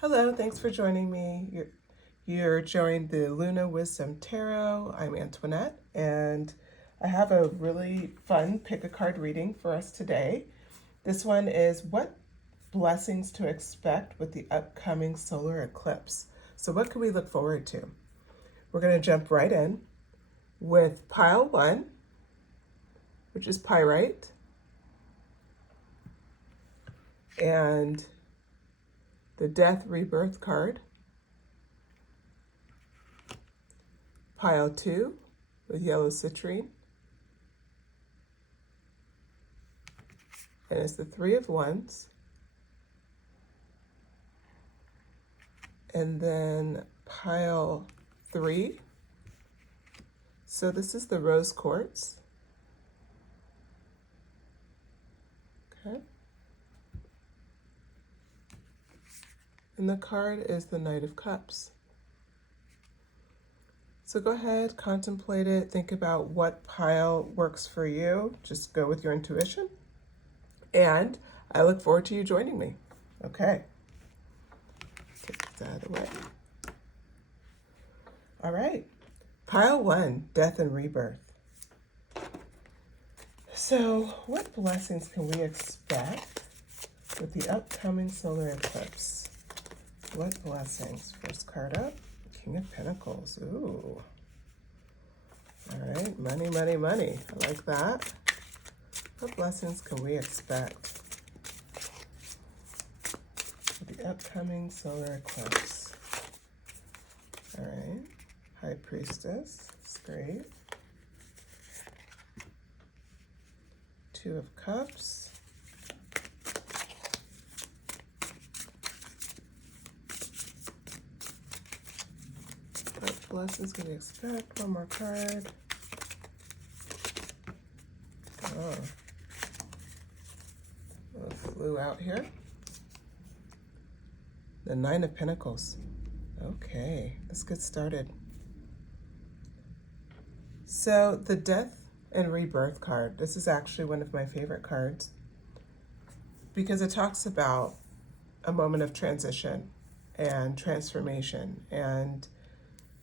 Hello, thanks for joining me. You're joined the Luna Wisdom Tarot. I'm Antoinette, and I have a really fun pick a card reading for us today. This one is what blessings to expect with the upcoming solar eclipse. So, what can we look forward to? We're going to jump right in with pile one, which is pyrite, and the death rebirth card. Pile two with yellow citrine. And it's the three of wands. And then pile three. So this is the rose quartz. Okay. And the card is the Knight of Cups. So go ahead, contemplate it, think about what pile works for you. Just go with your intuition. And I look forward to you joining me. Okay. Take this out of the way. All right. Pile one, death and rebirth. So what blessings can we expect with the upcoming solar eclipse? What blessings? First card up, King of Pentacles. Ooh. All right, money, money, money. I like that. What blessings can we expect with the upcoming solar eclipse? All right, High Priestess. That's great. Two of Cups. What blessings can we expect? One more card. Oh, it flew out here. The Nine of Pentacles. Okay, let's get started. So the Death and Rebirth card, this is actually one of my favorite cards because it talks about a moment of transition and transformation and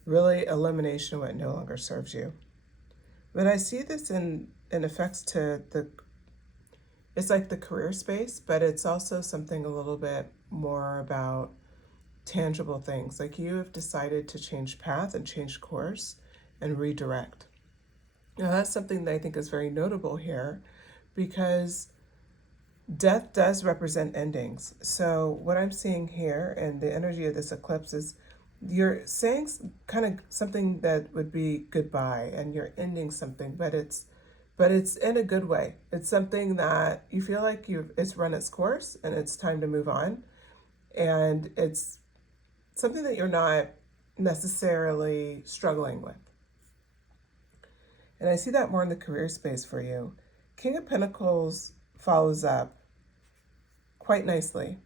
really elimination of what no longer serves you. But I see this in effects to it's like the career space, but it's also something a little bit more about tangible things. Like you have decided to change path and change course and redirect. Now that's something that I think is very notable here because death does represent endings. So what I'm seeing here and the energy of this eclipse is you're saying kind of something that would be goodbye and you're ending something, but it's in a good way. It's something that you feel like it's run its course and it's time to move on. And it's something that you're not necessarily struggling with. And I see that more in the career space for you. King of Pentacles follows up quite nicely.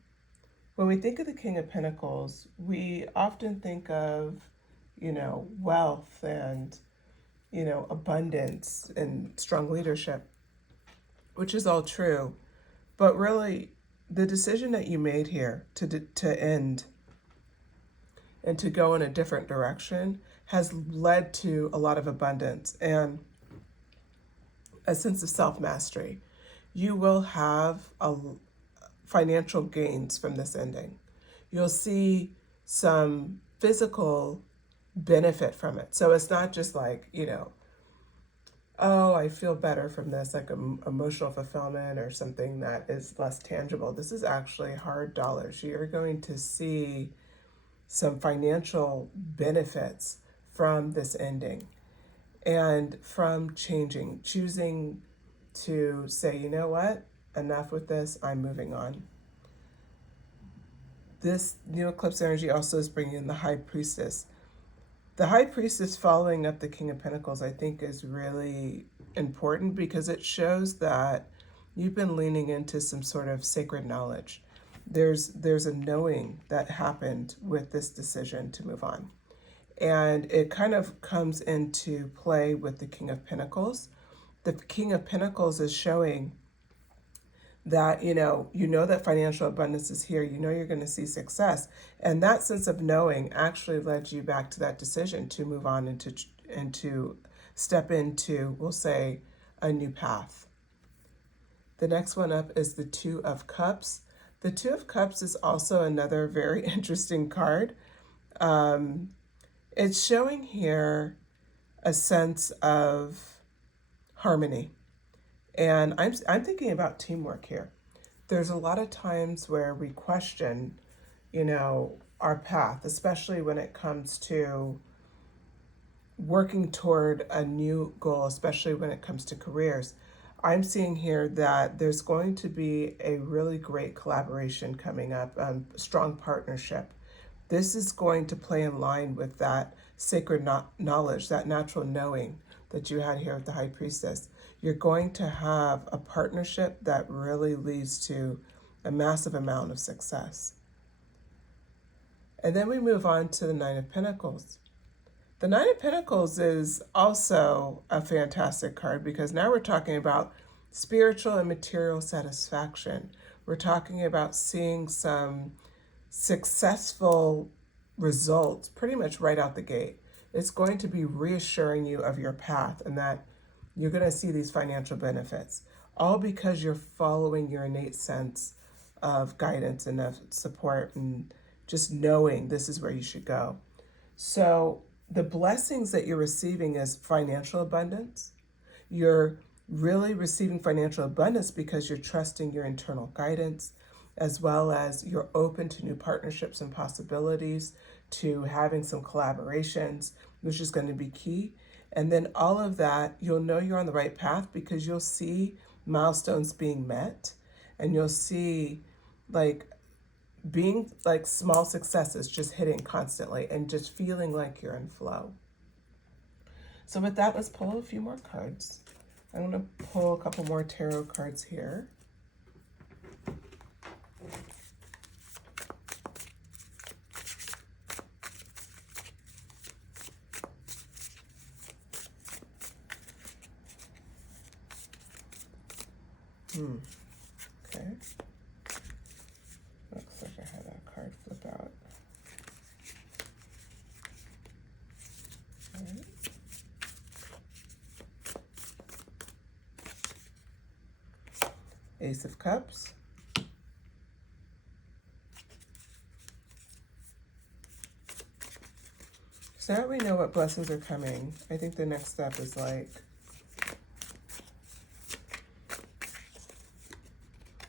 When we think of the King of Pentacles, we often think of, wealth and, abundance and strong leadership, which is all true. But really, the decision that you made here to end and to go in a different direction has led to a lot of abundance and a sense of self-mastery. You will have financial gains from this ending. You'll see some physical benefit from it. So it's not just like, oh, I feel better from this, like emotional fulfillment or something that is less tangible. This is actually hard dollars. You're going to see some financial benefits from this ending and from choosing to say, you know what, enough with this, I'm moving on. This new eclipse energy also is bringing in the High Priestess. The High Priestess following up the King of Pentacles, I think, is really important because it shows that you've been leaning into some sort of sacred knowledge. There's a knowing that happened with this decision to move on. And it kind of comes into play with the King of Pentacles. The King of Pentacles is showing that, you know that financial abundance is here. You know you're going to see success. And that sense of knowing actually led you back to that decision to move on and to step into, we'll say, a new path. The next one up is the Two of Cups. The Two of Cups is also another very interesting card. It's showing here a sense of harmony. And I'm thinking about teamwork here. There's a lot of times where we question, our path, especially when it comes to working toward a new goal, especially when it comes to careers. I'm seeing here that there's going to be a really great collaboration coming up, strong partnership. This is going to play in line with that sacred knowledge, that natural knowing that you had here with the High Priestess. You're going to have a partnership that really leads to a massive amount of success. And then we move on to the Nine of Pentacles. The Nine of Pentacles is also a fantastic card because now we're talking about spiritual and material satisfaction. We're talking about seeing some successful results pretty much right out the gate. It's going to be reassuring you of your path and that you're going to see these financial benefits, all because you're following your innate sense of guidance and of support and just knowing this is where you should go. So the blessings that you're receiving is financial abundance. You're really receiving financial abundance because you're trusting your internal guidance, as well as you're open to new partnerships and possibilities, to having some collaborations, which is going to be key. And then all of that, you'll know you're on the right path because you'll see milestones being met, and you'll see being like small successes just hitting constantly and just feeling like you're in flow. So with that, let's pull a few more cards. I'm going to pull a couple more tarot cards here. Okay. Looks like I had that card flip out. All right. Ace of Cups. So now we know what blessings are coming. I think the next step is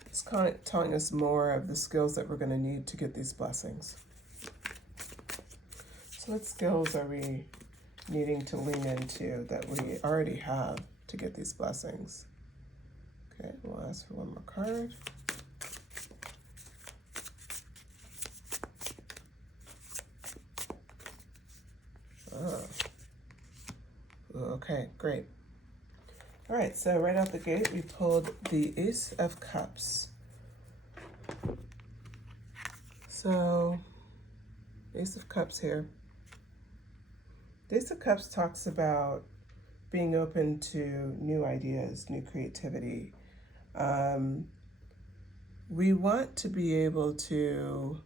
it's kind of telling us more of the skills that we're going to need to get these blessings. So what skills are we needing to lean into that we already have to get these blessings? Okay, we'll ask for one more card. Oh. Okay, great. All right, so right out the gate, we pulled the Ace of Cups. So, Ace of Cups here. The Ace of Cups talks about being open to new ideas, new creativity. We want to be able to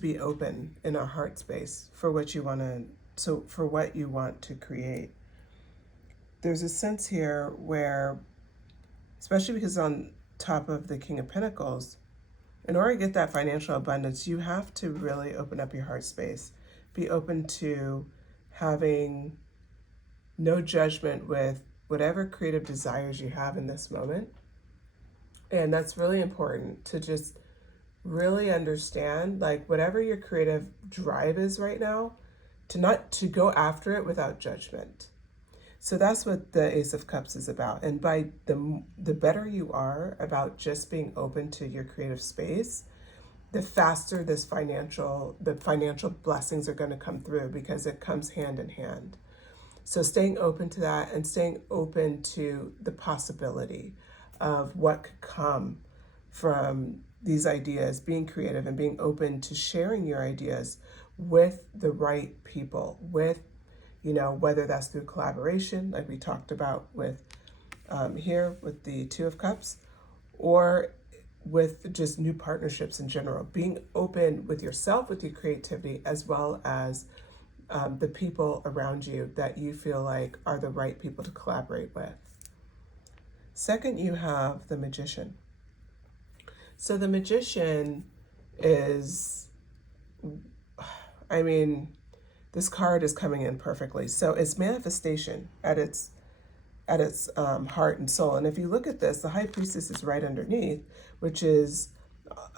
be open in our heart space for what you want to create. There's a sense here where, especially because on top of the King of Pentacles, in order to get that financial abundance, you have to really open up your heart space. Be open to having no judgment with whatever creative desires you have in this moment. And that's really important to just really understand, whatever your creative drive is right now, to go after it without judgment. So that's what the Ace of Cups is about. And by the better you are about just being open to your creative space, the faster the financial blessings are going to come through, because it comes hand in hand. So staying open to that and staying open to the possibility of what could come from these ideas, being creative and being open to sharing your ideas with the right people, with, whether that's through collaboration, like we talked about with here with the Two of Cups, or with just new partnerships in general. Being open with yourself, with your creativity, as well as the people around you that you feel like are the right people to collaborate with. Second, you have the Magician. So the Magician is, I mean, this card is coming in perfectly. So it's manifestation at its heart and soul. And if you look at this, the High Priestess is right underneath, which is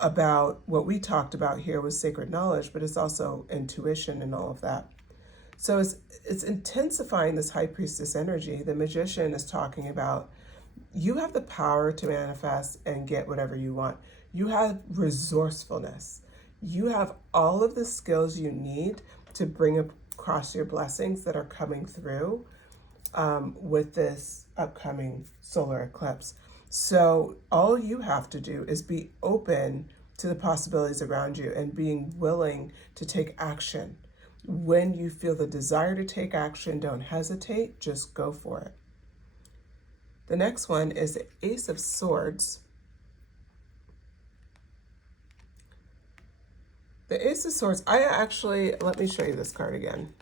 about what we talked about here with sacred knowledge, but it's also intuition and all of that. So it's intensifying this High Priestess energy. The Magician is talking about you have the power to manifest and get whatever you want. You have resourcefulness. You have all of the skills you need to bring across your blessings that are coming through with this upcoming solar eclipse. So all you have to do is be open to the possibilities around you and being willing to take action. When you feel the desire to take action, don't hesitate, just go for it. The next one is the Ace of Swords. The Ace of Swords, let me show you this card again.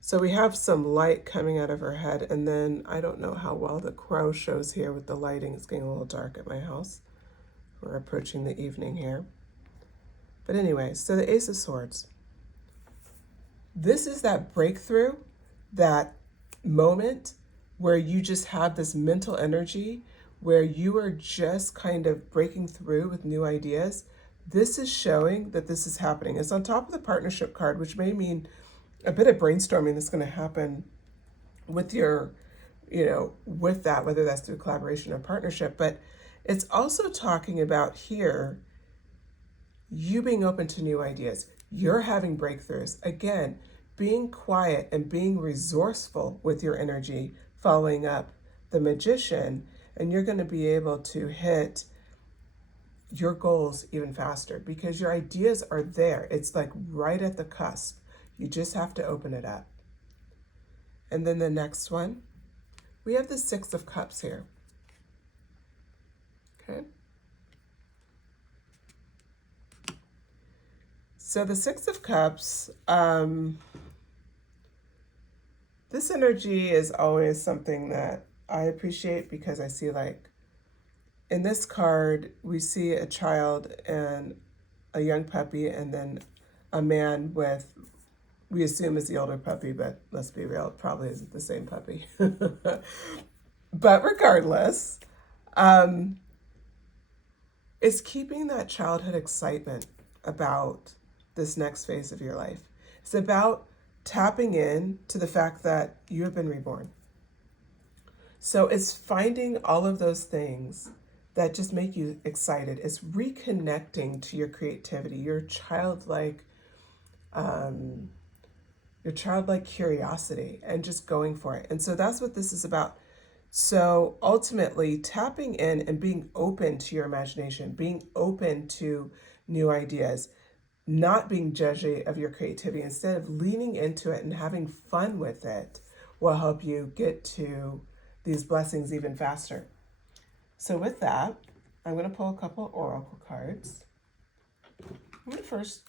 So we have some light coming out of her head, and then I don't know how well the crow shows here with the lighting. It's getting a little dark at my house. We're approaching the evening here. But anyway, so the Ace of Swords. This is that breakthrough, that moment where you just have this mental energy, where you are just kind of breaking through with new ideas. This is showing that this is happening. It's on top of the partnership card, which may mean a bit of brainstorming that's going to happen with your, with that, whether that's through collaboration or partnership. But it's also talking about here, you being open to new ideas. You're having breakthroughs. Again, being quiet and being resourceful with your energy, following up the Magician, and you're going to be able to hit your goals even faster because your ideas are there. It's like right at the cusp. You just have to open it up. And then the next one, we have the Six of Cups here. Okay. So the Six of Cups, this energy is always something that I appreciate because I see, like, in this card, we see a child and a young puppy, and then a man with, we assume is the older puppy, but let's be real, it probably isn't the same puppy. But regardless, it's keeping that childhood excitement about this next phase of your life. It's about tapping in to the fact that you have been reborn. So it's finding all of those things that just make you excited. It's reconnecting to your creativity, your childlike curiosity, and just going for it. And so that's what this is about. So ultimately, tapping in and being open to your imagination, being open to new ideas, not being judgy of your creativity, instead of leaning into it and having fun with it, will help you get to these blessings even faster. So with that, I'm going to pull a couple oracle cards. I'm going to first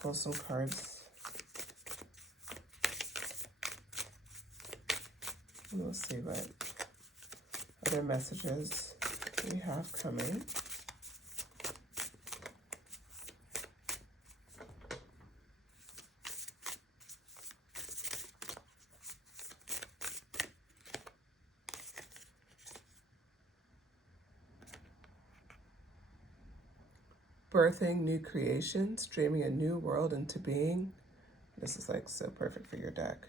pull some cards. And we'll see what other messages we have coming. Birthing new creations, dreaming a new world into being. This is like so perfect for your deck.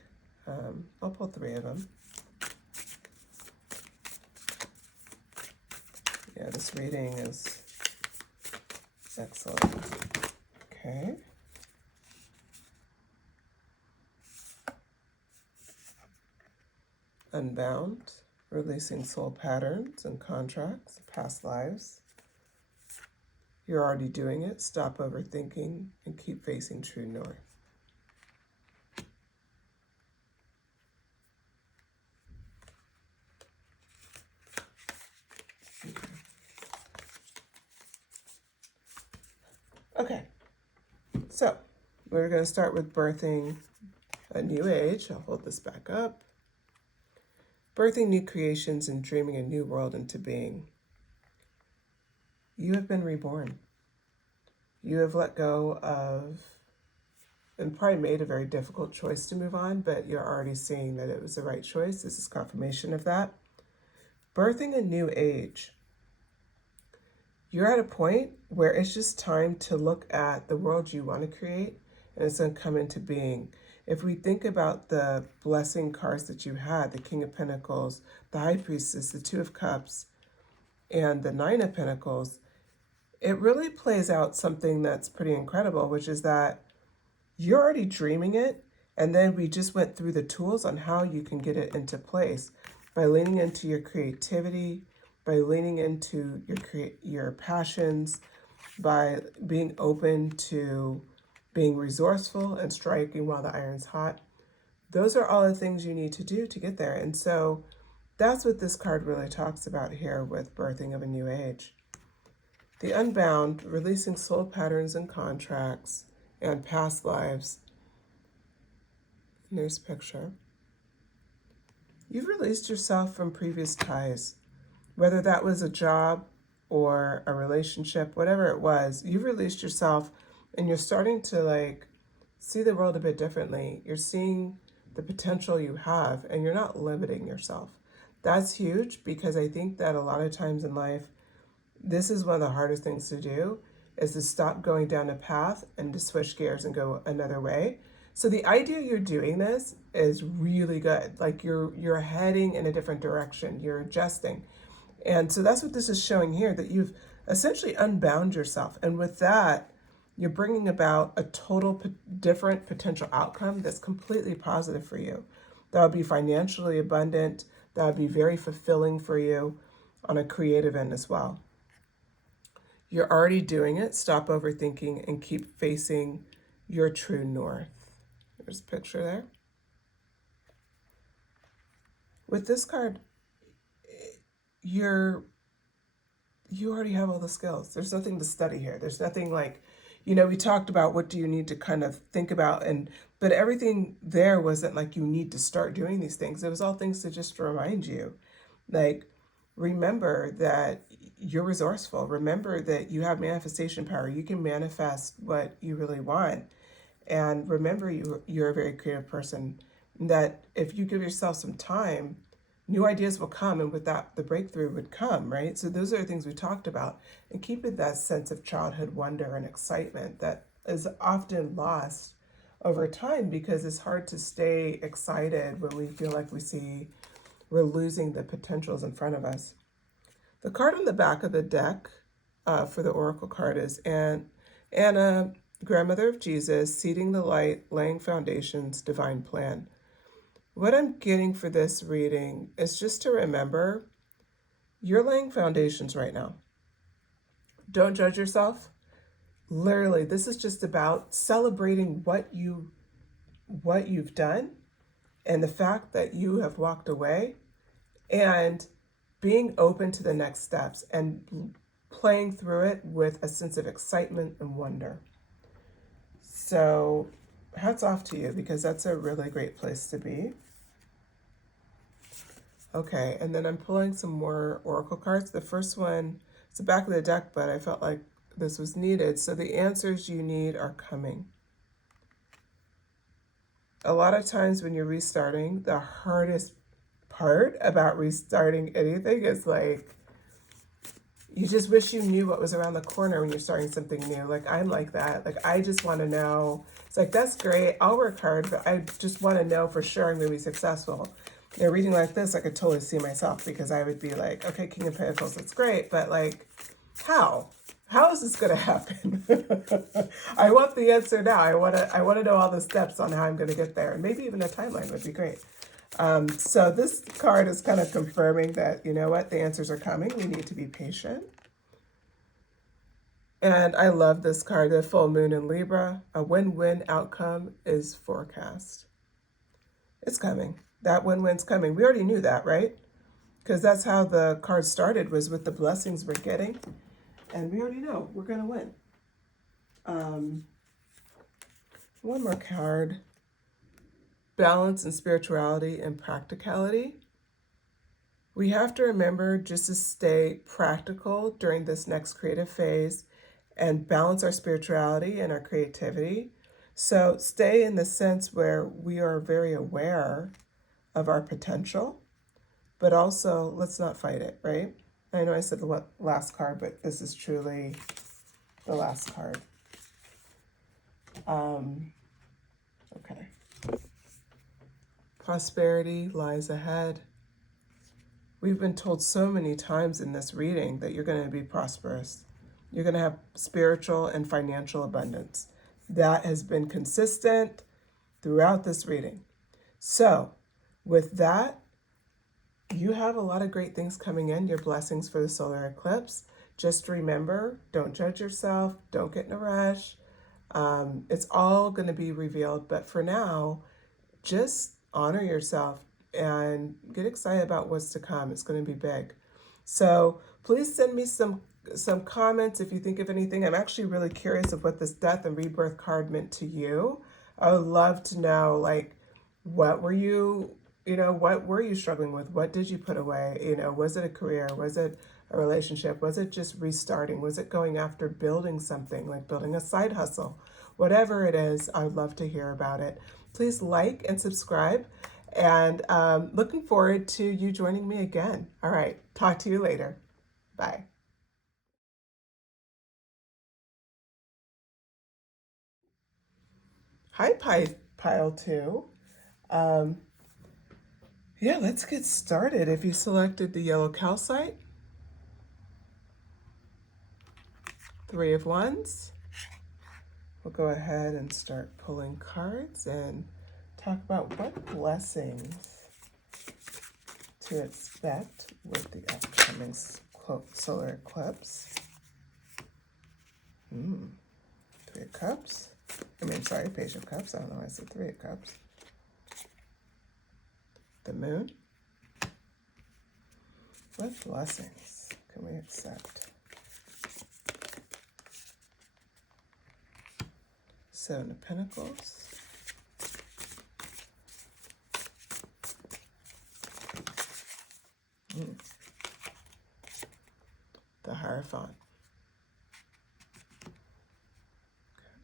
I'll pull 3 of them. Yeah, this reading is excellent. Okay. Unbound, releasing soul patterns and contracts, past lives. You're already doing it. Stop overthinking and keep facing true north. So we're going to start with birthing a new age. I'll hold this back up. Birthing new creations and dreaming a new world into being. You have been reborn. You have let go of and probably made a very difficult choice to move on, but you're already seeing that it was the right choice. This is confirmation of that. Birthing a new age. You're at a point where it's just time to look at the world you want to create, and it's going to come into being. If we think about the blessing cards that you had, the King of Pentacles, the High Priestess, the Two of Cups, and the Nine of Pentacles, it really plays out something that's pretty incredible, which is that you're already dreaming it, and then we just went through the tools on how you can get it into place by leaning into your creativity, by leaning into your passions, by being open to being resourceful and striking while the iron's hot. Those are all the things you need to do to get there. And so that's what this card really talks about here with birthing of a new age. The Unbound, releasing soul patterns and contracts and past lives. And there's a picture. You've released yourself from previous ties, whether that was a job or a relationship, whatever it was. You've released yourself, and you're starting to see the world a bit differently. You're seeing the potential you have, and you're not limiting yourself. That's huge, because I think that a lot of times in life, this is one of the hardest things to do, is to stop going down a path and to switch gears and go another way. So the idea you're doing this is really good. Like you're heading in a different direction. You're adjusting. And so that's what this is showing here, that you've essentially unbound yourself. And with that, you're bringing about a total different potential outcome that's completely positive for you. That would be financially abundant. That would be very fulfilling for you on a creative end as well. You're already doing it. Stop overthinking and keep facing your true north. There's a picture there. With this card, you already have all the skills. There's nothing to study here. There's nothing we talked about what do you need to kind of think about, but everything there wasn't like you need to start doing these things. It was all things to just remind you, remember that you're resourceful. Remember that you have manifestation power. You can manifest what you really want. And remember, you're a very creative person, that if you give yourself some time, new ideas will come, and with that, the breakthrough would come, right? So those are the things we talked about. And keeping that sense of childhood wonder and excitement that is often lost over time, because it's hard to stay excited when we feel like we're losing the potentials in front of us. The card on the back of the deck for the Oracle card is Anna, grandmother of Jesus, seeding the light, laying foundations, divine plan. What I'm getting for this reading is just to remember you're laying foundations right now. Don't judge yourself. Literally, this is just about celebrating what you've done and the fact that you have walked away, and being open to the next steps and playing through it with a sense of excitement and wonder. So hats off to you, because that's a really great place to be. Okay, and then I'm pulling some more Oracle cards. The first one, it's the back of the deck, but I felt like this was needed. So the answers you need are coming. A lot of times when you're restarting, the hardest part about restarting anything is you just wish you knew what was around the corner when you're starting something new. I'm like that. I just want to know. It's that's great. I'll work hard, but I just want to know for sure I'm going to be successful. Reading like this, I could totally see myself, because I would be okay, King of Pentacles, that's great, but how? How is this going to happen? I want the answer now. I want to know all the steps on how I'm going to get there, and maybe even a timeline would be great. So this card is kind of confirming that, you know what, the answers are coming. We need to be patient. And I love this card, the full moon in Libra. A win-win outcome is forecast. It's coming. That win-win's coming. We already knew that, right? Because that's how the card started, was with the blessings we're getting. And we already know we're going to win. One more card. Balance and spirituality and practicality. We have to remember just to stay practical during this next creative phase and balance our spirituality and our creativity. So stay in the sense where we are very aware of our potential, but also let's not fight it, right? I know I said the last card, but this is truly the last card. Okay. Prosperity lies ahead. We've been told so many times in this reading that you're going to be prosperous. You're going to have spiritual and financial abundance. That has been consistent throughout this reading. So, with that, you have a lot of great things coming in, your blessings for the solar eclipse. Just remember, don't judge yourself, don't get in a rush. It's all going to be revealed, but for now, just honor yourself and get excited about what's to come. It's going to be big. So please send me some comments if you think of anything. I'm actually really curious of what this death and rebirth card meant to you. I would love to know, like, what were you struggling with? What did you put away? Was it a career? Was it a relationship? Was it just restarting? Was it going after building something, like building a side hustle? Whatever it is, I would love to hear about it. Please like and subscribe, and looking forward to you joining me again. All right, talk to you later. Bye. Hi, Pile 2. Yeah, let's get started. If you selected the yellow calcite, Three of Wands, we'll go ahead and start pulling cards and talk about what blessings to expect with the upcoming solar eclipse. Three of Cups. Page of Cups. I don't know why I said Three of Cups. The Moon. What blessings can we accept? Seven of Pentacles. The Hierophant. Okay.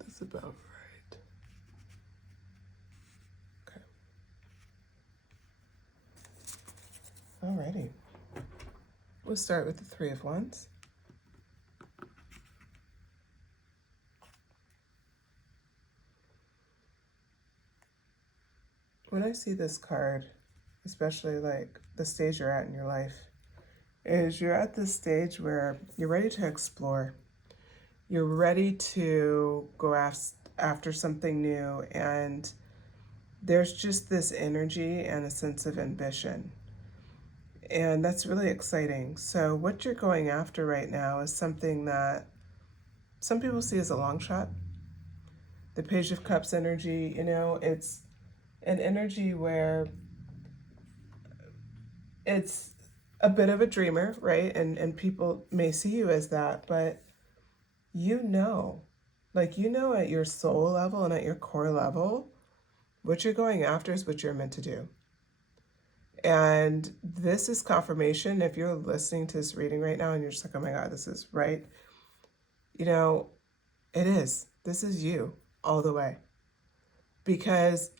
That's about right. Okay. Alrighty. We'll start with the Three of Wands. When I see this card, especially like the stage you're at in your life, is you're at this stage where you're ready to explore. You're ready to go after something new, and there's just this energy and a sense of ambition. And that's really exciting. So what you're going after right now is something that some people see as a long shot. The Page of Cups energy, it's an energy where it's a bit of a dreamer, right? And people may see you as that, but at your soul level and at your core level, what you're going after is what you're meant to do. And this is confirmation. If you're listening to this reading right now and you're just like, oh my God, this is right. It is. This is you all the way. Because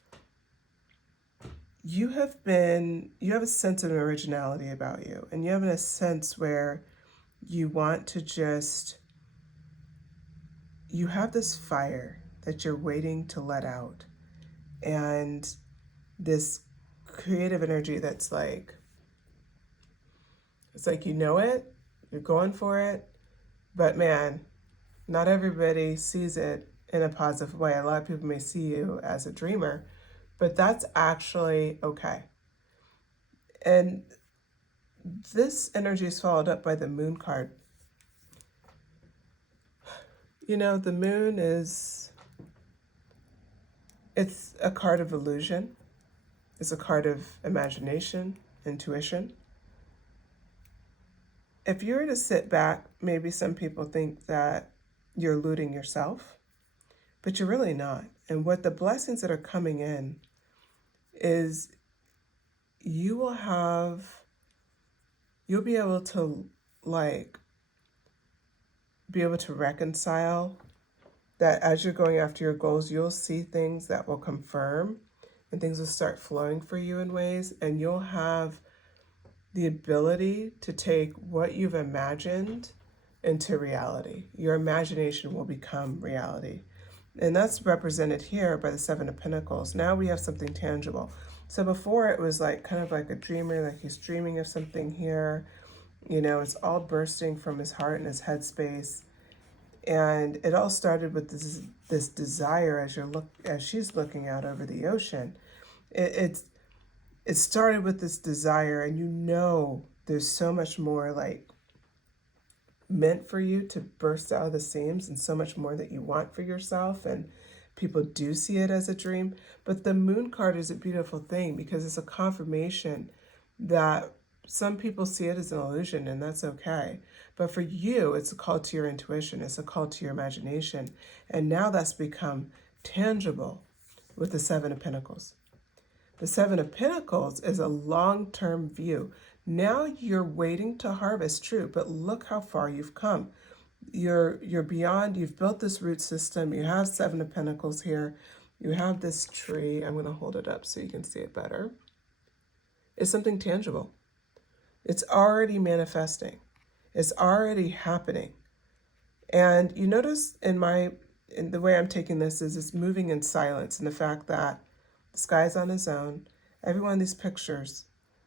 you have a sense of originality about you, and you have a sense where you want to you have this fire that you're waiting to let out, and this creative energy that's like, it's like, you're going for it, but man, not everybody sees it in a positive way. A lot of people may see you as a dreamer, but that's actually okay. And this energy is followed up by the Moon card. The Moon it's a card of illusion. It's a card of imagination, intuition. if you were to sit back, maybe some people think that you're eluding yourself, but you're really not. And what the blessings that are coming in is you will have, you'll be able to like, be able to reconcile that as you're going after your goals, you'll see things that will confirm and things will start flowing for you in ways, and you'll have the ability to take what you've imagined into reality. Your imagination will become reality. And that's represented here by the Seven of Pentacles. Now we have something tangible. So before it was like kind of like a dreamer, like he's dreaming of something here. You know, it's all bursting from his heart and his headspace. And it all started with this desire as she's looking out over the ocean. It started with this desire, and you know there's so much more like meant for you to burst out of the seams, and so much more that you want for yourself, and people do see it as a dream. But the moon card is a beautiful thing because it's a confirmation that some people see it as an illusion, and that's okay. But for you, it's a call to your intuition, it's a call to your imagination. And now that's become tangible with the Seven of Pentacles. The Seven of Pentacles is a long-term view. Now you're waiting to harvest, true, but look how far you've come. You're beyond, you've built this root system. You have Seven of Pentacles here. You have this tree. I'm going to hold it up so you can see it better. It's something tangible. It's already manifesting. It's already happening. And you notice in the way I'm taking this is it's moving in silence, and the fact that this guy's on his own. Every one of these pictures,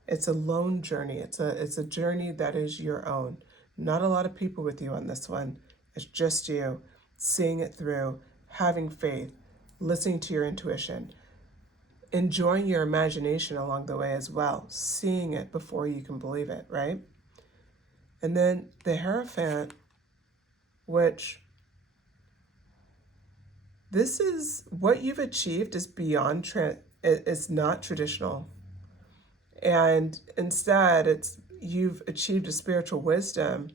it's a lone journey. It's a journey that is your own. Not a lot of people with you on this one. It's just you, seeing it through, having faith, listening to your intuition, enjoying your imagination along the way as well, seeing it before you can believe it, right? And then the Hierophant, which this is what you've achieved is beyond, it's not traditional. And instead, you've achieved a spiritual wisdom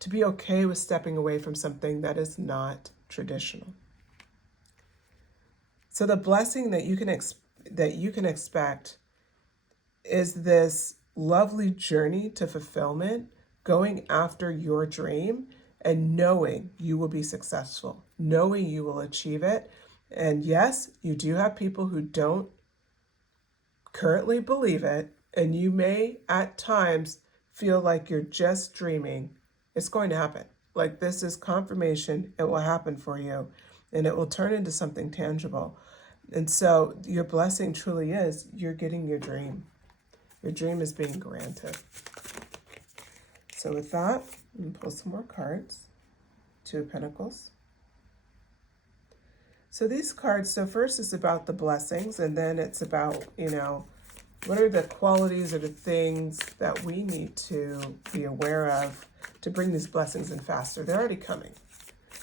to be okay with stepping away from something that is not traditional. So the blessing that you can expect is this lovely journey to fulfillment, going after your dream and knowing you will be successful, knowing you will achieve it. And yes, you do have people who don't currently believe it, and you may at times feel like you're just dreaming. It's going to happen. Like, this is confirmation. It will happen for you, and it will turn into something tangible. And so your blessing truly is you're getting your dream. Your dream is being granted. So with that, I'm going to pull some more cards. Two of Pentacles. So these cards, so first it's about the blessings, and then it's about, what are the qualities or the things that we need to be aware of to bring these blessings in faster. They're already coming,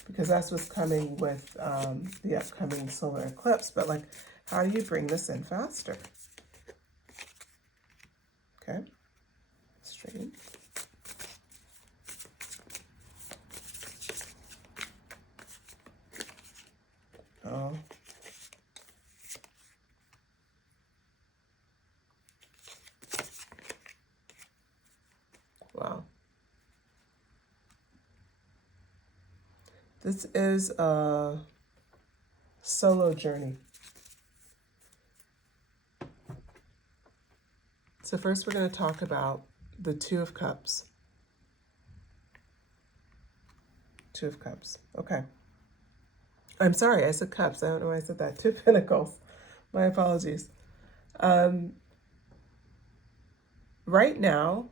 because that's what's coming with the upcoming solar eclipse. But like, how do you bring this in faster? Okay, straight. Oh. Wow. This is a solo journey. So first we're going to talk about the Two of Cups. Two of Cups. Okay. I'm sorry, I said cups. I don't know why I said that. Two of Pentacles. My apologies. Right now,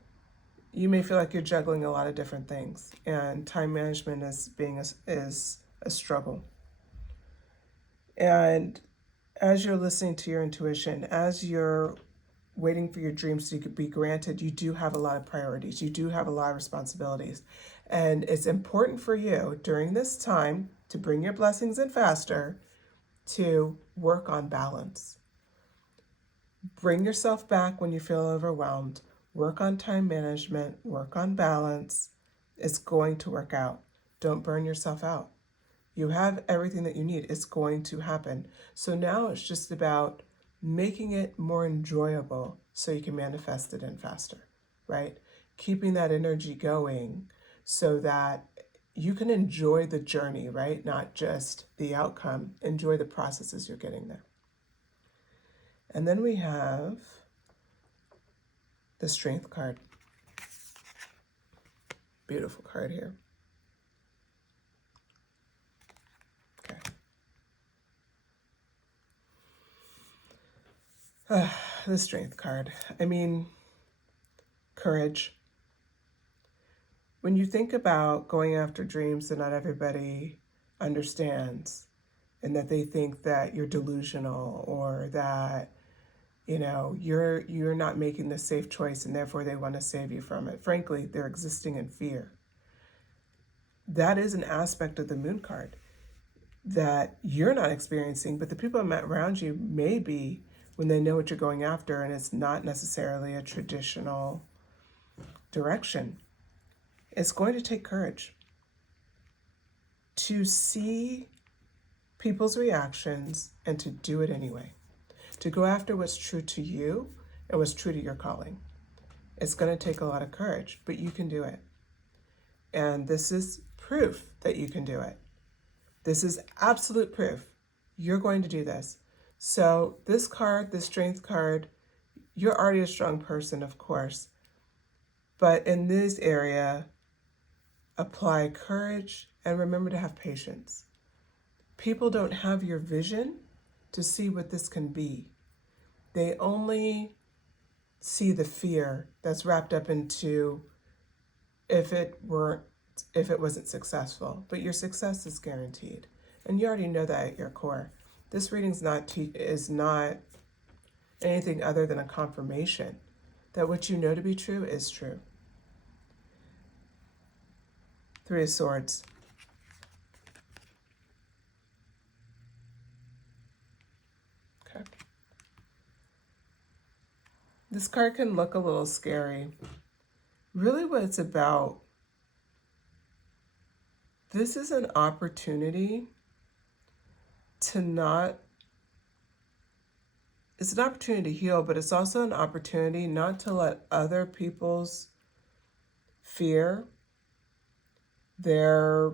you may feel like you're juggling a lot of different things, and time management is a struggle. And as you're listening to your intuition, as you're waiting for your dreams to be granted, you do have a lot of priorities. You do have a lot of responsibilities. And it's important for you during this time to bring your blessings in faster, to work on balance. Bring yourself back when you feel overwhelmed. Work on time management, work on balance. It's going to work out. Don't burn yourself out. You have everything that you need. It's going to happen. So now it's just about making it more enjoyable so you can manifest it in faster, right? Keeping that energy going so that you can enjoy the journey, right? Not just the outcome. Enjoy the process as you're getting there. And then we have the Strength card. Beautiful card here. Okay. The Strength card. I mean, courage. When you think about going after dreams that not everybody understands, and that they think that you're delusional or that you're not making the safe choice and therefore they want to save you from it. Frankly, they're existing in fear. That is an aspect of the Moon card that you're not experiencing, but the people around you may be when they know what you're going after and it's not necessarily a traditional direction. It's going to take courage to see people's reactions and to do it anyway. To go after what's true to you and what's true to your calling. It's going to take a lot of courage, but you can do it. And this is proof that you can do it. This is absolute proof. You're going to do this. So this card, the Strength card, you're already a strong person, of course. But in this area, apply courage and remember to have patience. People don't have your vision to see what this can be. They only see the fear that's wrapped up into if it wasn't successful. But your success is guaranteed. And you already know that at your core. This reading is not anything other than a confirmation that what you know to be true is true. Three of Swords. Okay. This card can look a little scary. Really what it's about, this is an opportunity it's an opportunity to heal, but it's also an opportunity not to let other people's fear, their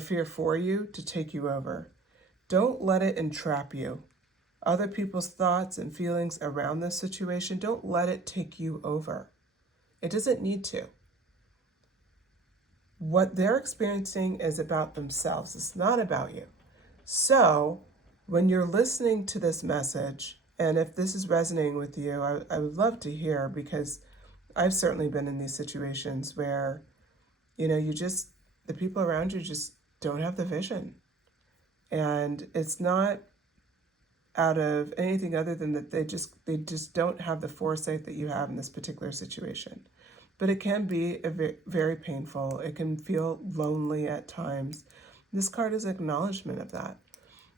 fear for you, to take you over. Don't let it entrap you. Other people's thoughts and feelings around this situation, don't let it take you over. It doesn't need to. What they're experiencing is about themselves. It's not about you. So when you're listening to this message, and if this is resonating with you, I would love to hear, because I've certainly been in these situations where, the people around you just don't have the vision. And it's not out of anything other than that they just don't have the foresight that you have in this particular situation. But it can be very painful. It can feel lonely at times. This card is acknowledgement of that.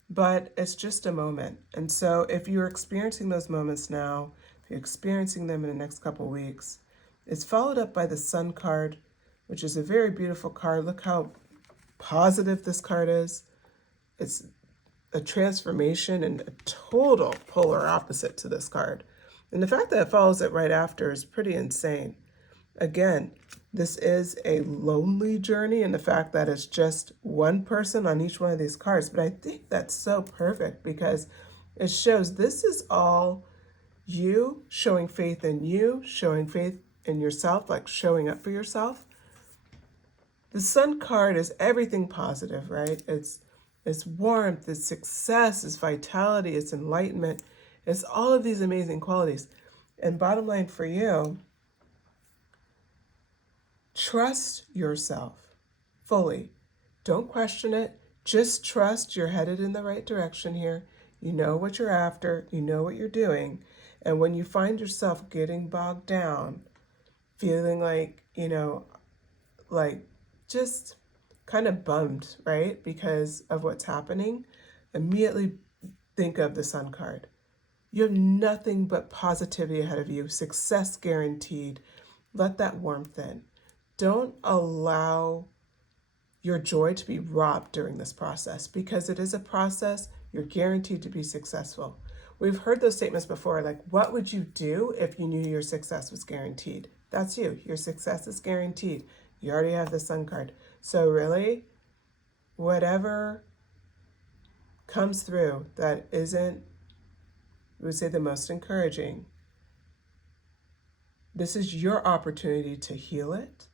But it's just a moment. And so if you're experiencing those moments now, if you're experiencing them in the next couple weeks, it's followed up by the Sun card, which is a very beautiful card. Look how positive this card is. It's a transformation and a total polar opposite to this card. And the fact that it follows it right after is pretty insane. Again, this is a lonely journey, and the fact that it's just one person on each one of these cards. But I think that's so perfect because it shows this is all you showing faith in you, showing faith in yourself, like showing up for yourself. The Sun card is everything positive, right? It's warmth, it's success, it's vitality, it's enlightenment. It's all of these amazing qualities. And bottom line for you, trust yourself fully. Don't question it. Just trust you're headed in the right direction here. You know what you're after. You know what you're doing. And when you find yourself getting bogged down, feeling like, like just kind of bummed, right? Because of what's happening, immediately think of the Sun card. You have nothing but positivity ahead of you, success guaranteed. Let that warmth in. Don't allow your joy to be robbed during this process, because it is a process. You're guaranteed to be successful. We've heard those statements before, like, what would you do if you knew your success was guaranteed? That's you. Your success is guaranteed. You already have the Sun card. So really, whatever comes through that isn't, we would say, the most encouraging, this is your opportunity to heal it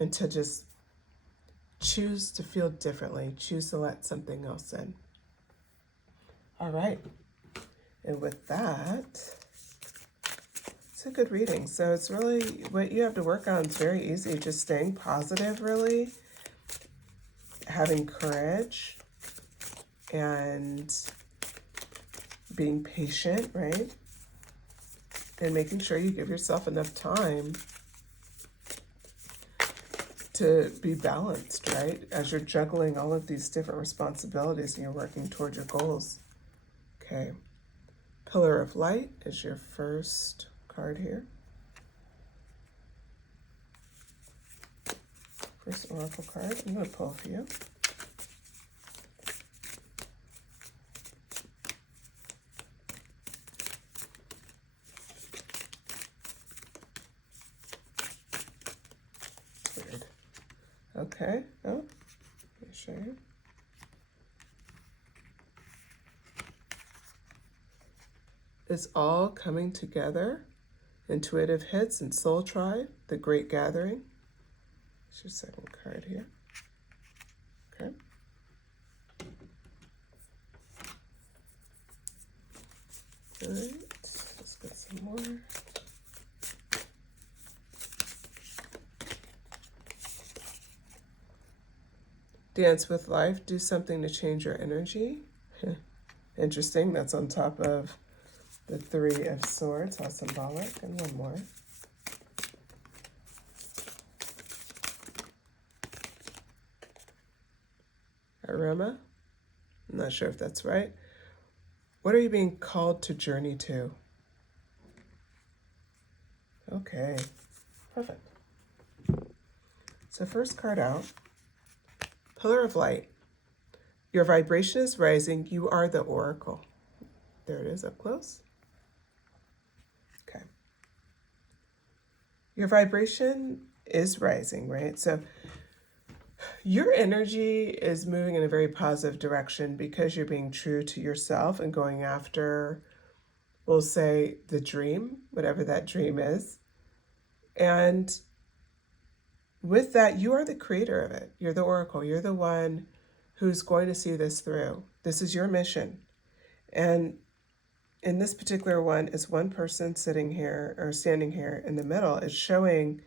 and to just choose to feel differently, choose to let something else in. All right. And with that, it's a good reading. So it's really, what you have to work on is very easy. Just staying positive, really, having courage, and being patient, right? And making sure you give yourself enough time to be balanced, right? As you're juggling all of these different responsibilities and you're working toward your goals. Okay. Pillar of Light is your first card here. First oracle card. I'm going to pull a few. Weird. Okay. Oh, let me show you. It's all coming together. Intuitive Hits and Soul Tribe, The Great Gathering. It's your second card here. Okay. All right, let's get some more. Dance with Life, do something to change your energy. Interesting, that's on top of the Three of Swords, how symbolic. And one more. Arema, I'm not sure if that's right. What are you being called to journey to? Okay, perfect. So first card out, Pillar of Light. Your vibration is rising. You are the oracle. There it is up close. Okay. Your vibration is rising, right? So your energy is moving in a very positive direction because you're being true to yourself and going after, we'll say, the dream, whatever that dream is. And with that, you are the creator of it. You're the oracle. You're the one who's going to see this through. This is your mission. And in this particular one, is one person sitting here or standing here in the middle is showing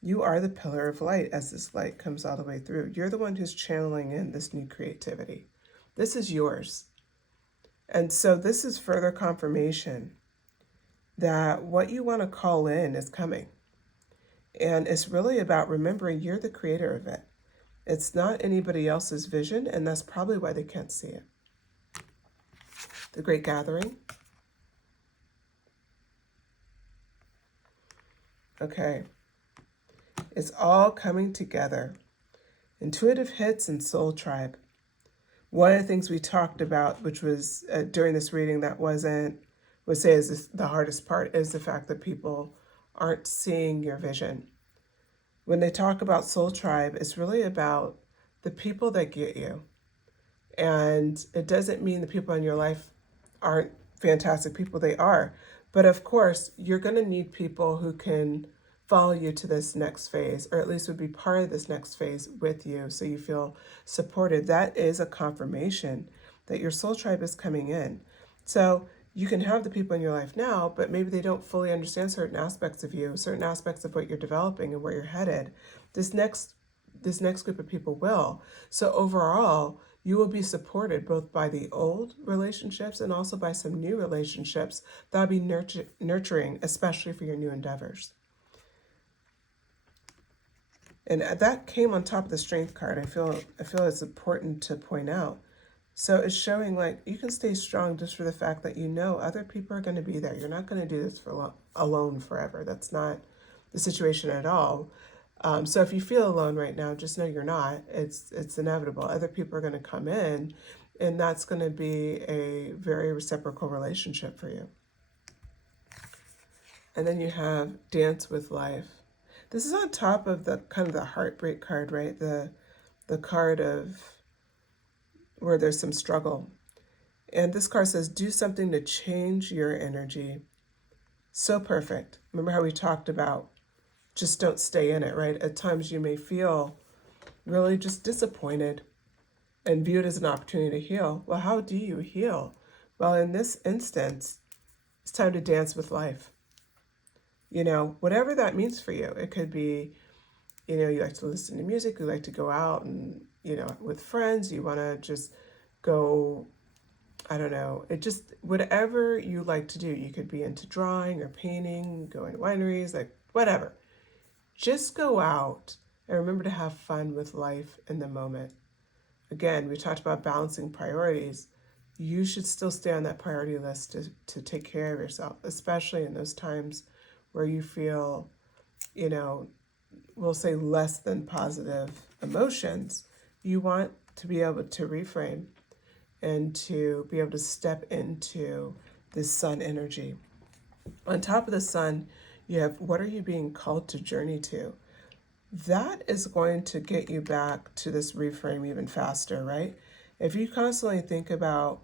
you are the pillar of light as this light comes all the way through. You're the one who's channeling in this new creativity. This is yours. And so this is further confirmation that what you want to call in is coming. And it's really about remembering you're the creator of it. It's not anybody else's vision, and that's probably why they can't see it. The Great Gathering. Okay. It's all coming together. Intuitive Hits and Soul Tribe. One of the things we talked about, which was during this reading that would say is the hardest part, is the fact that people aren't seeing your vision. When they talk about Soul Tribe, it's really about the people that get you. And it doesn't mean the people in your life aren't fantastic people. They are. But of course, you're going to need people who can follow you to this next phase, or at least would be part of this next phase with you, so you feel supported. That is a confirmation that your soul tribe is coming in. So you can have the people in your life now, but maybe they don't fully understand certain aspects of you, certain aspects of what you're developing and where you're headed. This next group of people will. So overall, you will be supported both by the old relationships and also by some new relationships that'll be nurturing, especially for your new endeavors. And that came on top of the Strength card. I feel it's important to point out. So it's showing like you can stay strong just for the fact that you know other people are going to be there. You're not going to do this for alone forever. That's not the situation at all. So if you feel alone right now, just know you're not. It's inevitable. Other people are going to come in, and that's going to be a very reciprocal relationship for you. And then you have Dance with Life. This is on top of the kind of the heartbreak card, right? The card of where there's some struggle. And this card says, do something to change your energy. So perfect. Remember how we talked about just don't stay in it, right? At times you may feel really just disappointed and view it as an opportunity to heal. Well, how do you heal? Well, in this instance, it's time to dance with life. You know, whatever that means for you. It could be, you know, you like to listen to music, you like to go out and, you know, with friends, you want to just go, I don't know, it just, whatever you like to do. You could be into drawing or painting, going to wineries, like whatever. Just go out and remember to have fun with life in the moment. Again, we talked about balancing priorities. You should still stay on that priority list to take care of yourself, especially in those times where you feel, you know, we'll say less than positive emotions. You want to be able to reframe and to be able to step into this sun energy. On top of the sun, you have what are you being called to journey to? That is going to get you back to this reframe even faster, right? If you constantly think about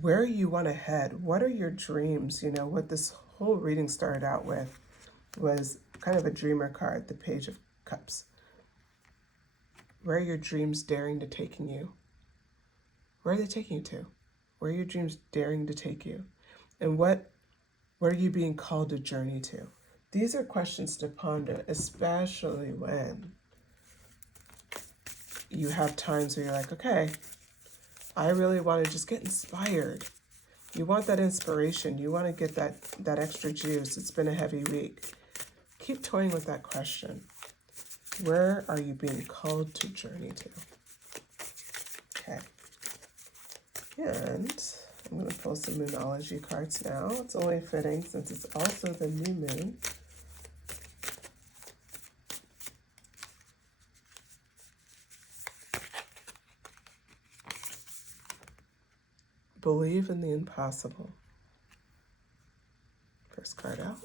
where you want to head, what are your dreams? You know, what this whole reading started out with was kind of a dreamer card, the Page of Cups. Where are your dreams daring to taking you? Where are they taking you to? Where are your dreams daring to take you? And what are you being called to journey to? These are questions to ponder, especially when you have times where you're like, okay, I really want to just get inspired. You want that inspiration. You want to get that extra juice. It's been a heavy week. Keep toying with that question. Where are you being called to journey to? Okay. And I'm going to pull some Moonology cards now. It's only fitting since it's also the new moon. Believe in the impossible. First card out.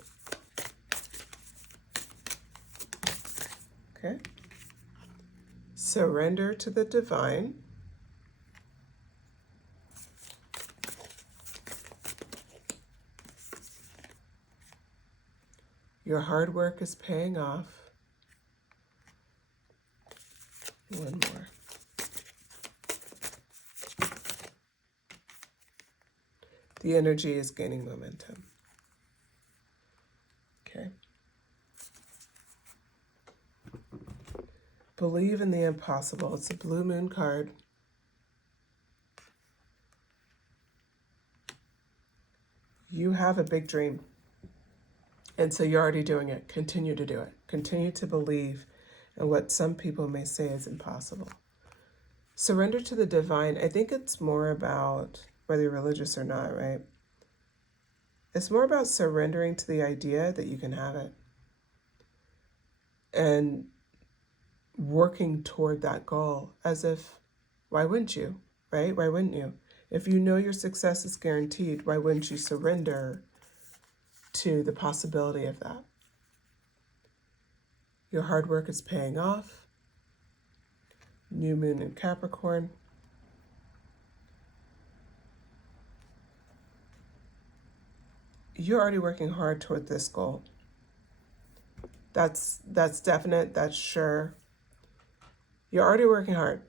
Okay. Surrender to the divine. Your hard work is paying off. One more. The energy is gaining momentum. Okay. Believe in the impossible. It's a blue moon card. You have a big dream. And so you're already doing it. Continue to do it. Continue to believe in what some people may say is impossible. Surrender to the divine. I think it's more about whether you're religious or not, right? It's more about surrendering to the idea that you can have it and working toward that goal as if, why wouldn't you, right? Why wouldn't you? If you know your success is guaranteed, why wouldn't you surrender to the possibility of that? Your hard work is paying off. New moon in Capricorn. You're already working hard toward this goal. That's definite, that's sure. You're already working hard.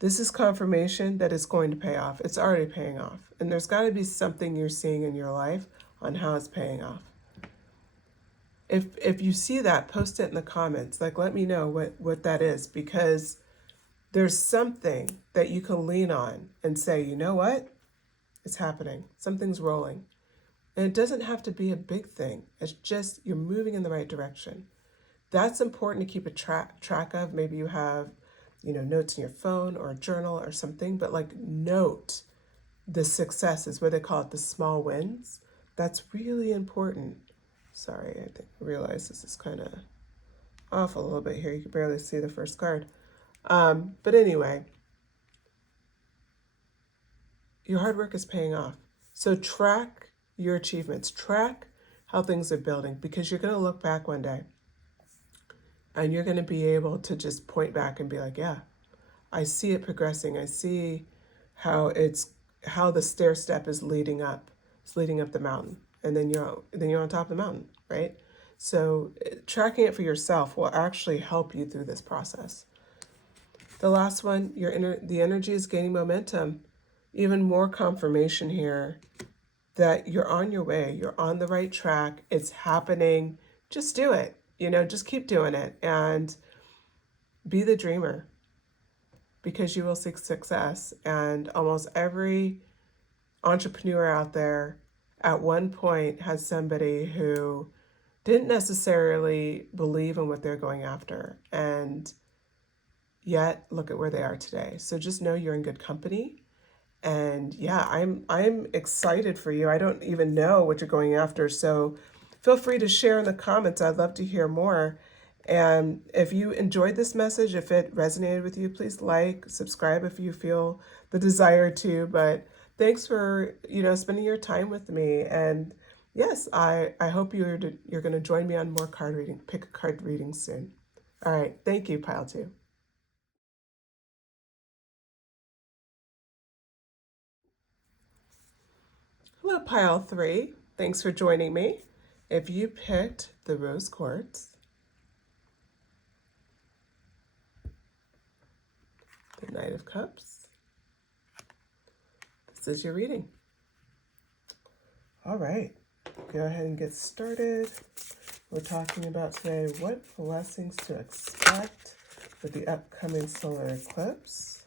This is confirmation that it's going to pay off. It's already paying off. And there's got to be something you're seeing in your life on how it's paying off. If you see that, post it in the comments. Like, let me know what that is, because there's something that you can lean on and say, you know what? It's happening. Something's rolling. And it doesn't have to be a big thing. It's just you're moving in the right direction. That's important to keep a track of. Maybe you have, notes in your phone or a journal or something, but like note the successes, where they call it the small wins. That's really important. Sorry, I realize this is kind of off a little bit here. You can barely see the first card. But anyway, your hard work is paying off. So track your achievements, track how things are building, because you're going to look back one day and you're going to be able to just point back and be like, yeah, I see it progressing. I see how the stair step is leading up. It's leading up the mountain, and then you're on top of the mountain, right? So tracking it for yourself will actually help you through this process. The last one, the energy is gaining momentum. Even more confirmation here that you're on your way. You're on the right track. It's happening. Just do it. Just keep doing it and be the dreamer, because you will seek success. And almost every entrepreneur out there at one point has somebody who didn't necessarily believe in what they're going after, and yet look at where they are today. So just know you're in good company. And yeah, I'm excited for you. I don't even know what you're going after, so feel free to share in the comments. I'd love to hear more. And if you enjoyed this message, if it resonated with you, please like, subscribe if you feel the desire to. But thanks for spending your time with me. And yes, I hope you're going to join me on more card reading, pick a card reading soon. All right, thank you, Pile 2. Hello, Pile 3. Thanks for joining me. If you picked the rose quartz, the Knight of Cups, this is your reading. All right, go ahead and get started. We're talking about today what blessings to expect with the upcoming solar eclipse.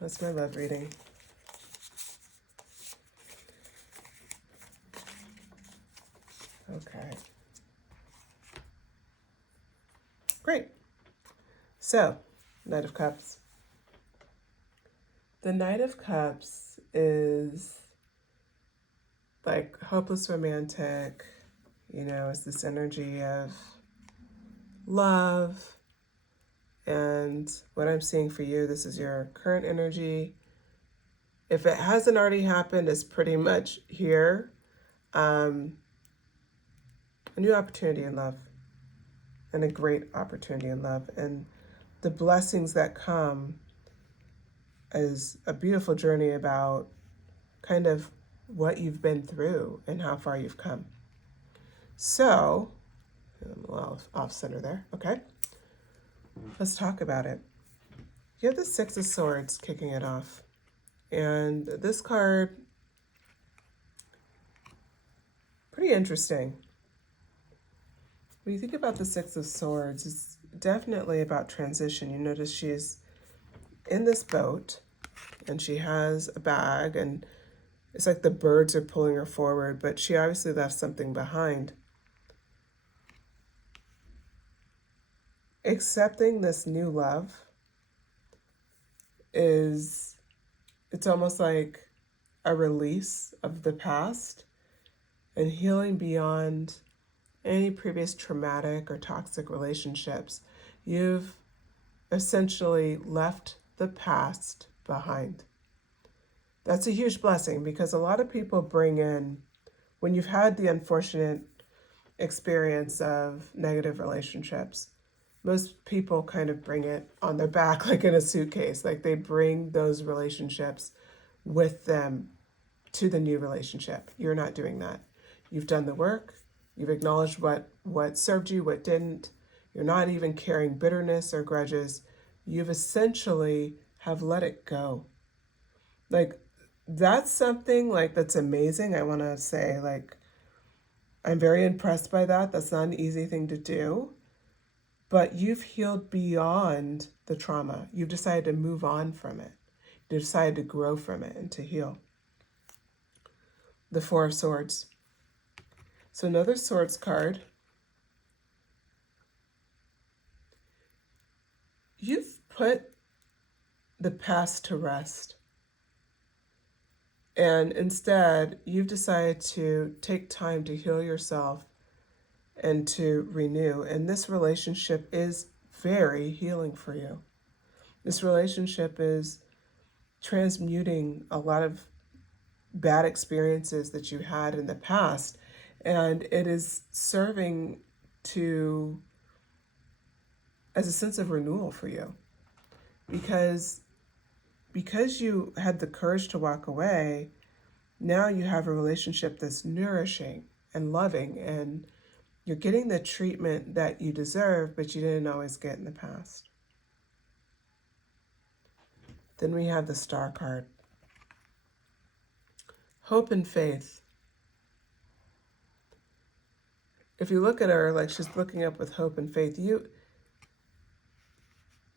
That's my love reading. Okay. Great. So, Knight of Cups. The Knight of Cups is like hopeless romantic, it's this energy of love. And what I'm seeing for you, this is your current energy. If it hasn't already happened, it's pretty much here. A new opportunity in love, and a great opportunity in love. And the blessings that come is a beautiful journey about kind of what you've been through and how far you've come. So, I'm a little off center there. Okay. Let's talk about it. You have the Six of Swords kicking it off. And this card, pretty interesting. When you think about the Six of Swords, it's definitely about transition. You notice she's in this boat and she has a bag, and it's like the birds are pulling her forward, but she obviously left something behind. Accepting this new love it's almost like a release of the past and healing beyond any previous traumatic or toxic relationships. You've essentially left the past behind. That's a huge blessing, because a lot of people bring in, when you've had the unfortunate experience of negative relationships, most people kind of bring it on their back like in a suitcase. Like they bring those relationships with them to the new relationship. You're not doing that. You've done the work. You've acknowledged what served you, what didn't. You're not even carrying bitterness or grudges. You've essentially have let it go. Like, that's something like that's amazing. I want to say, like, I'm very impressed by that. That's not an easy thing to do. But you've healed beyond the trauma. You've decided to move on from it. You decided to grow from it and to heal. The Four of Swords. So another Swords card. You've put the past to rest. And instead, you've decided to take time to heal yourself and to renew. And this relationship is very healing for you. This relationship is transmuting a lot of bad experiences that you had in the past. And it is serving to as a sense of renewal for you. Because you had the courage to walk away, now you have a relationship that's nourishing and loving, and you're getting the treatment that you deserve, but you didn't always get in the past. Then we have the Star card. Hope and faith. If you look at her, like she's looking up with hope and faith,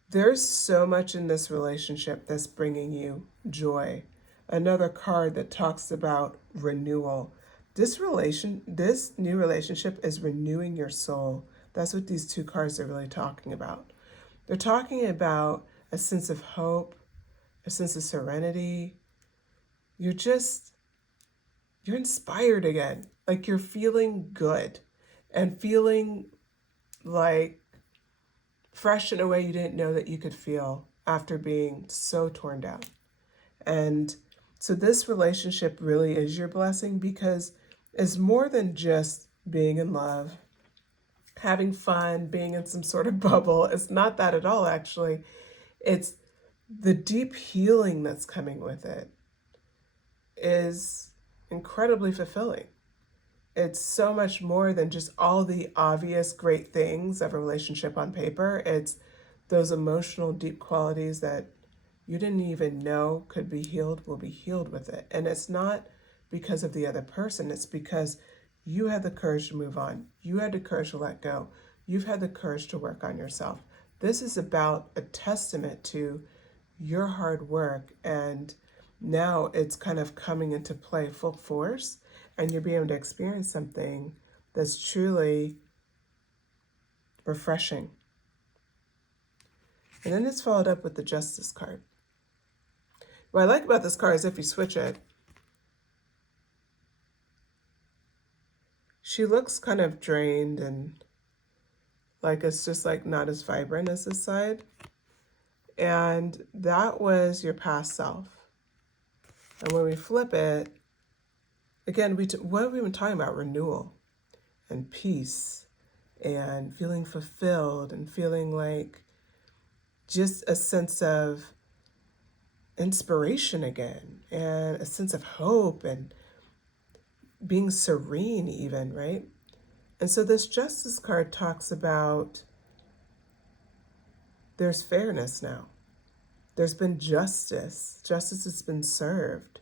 there's so much in this relationship that's bringing you joy. Another card that talks about renewal. This new relationship is renewing your soul. That's what these two cards are really talking about. They're talking about a sense of hope, a sense of serenity. You're inspired again. Like you're feeling good and feeling like fresh in a way you didn't know that you could feel after being so torn down. And so this relationship really is your blessing because it's more than just being in love, having fun, being in some sort of bubble. It's not that at all, actually. It's the deep healing that's coming with it is incredibly fulfilling. It's so much more than just all the obvious great things of a relationship on paper. It's those emotional deep qualities that you didn't even know could be healed will be healed with it. And it's not because of the other person. It's because you had the courage to move on. You had the courage to let go. You've had the courage to work on yourself. This is about a testament to your hard work, and now it's kind of coming into play full force, and you're being able to experience something that's truly refreshing. And then it's followed up with the Justice card. What I like about this card is if you switch it, she looks kind of drained and like it's just like not as vibrant as this side. And that was your past self. And when we flip it, again, what have we been talking about? Renewal and peace and feeling fulfilled and feeling like just a sense of inspiration again and a sense of hope and being serene even, right? And so this Justice card talks about there's fairness now. There's been justice. Justice has been served.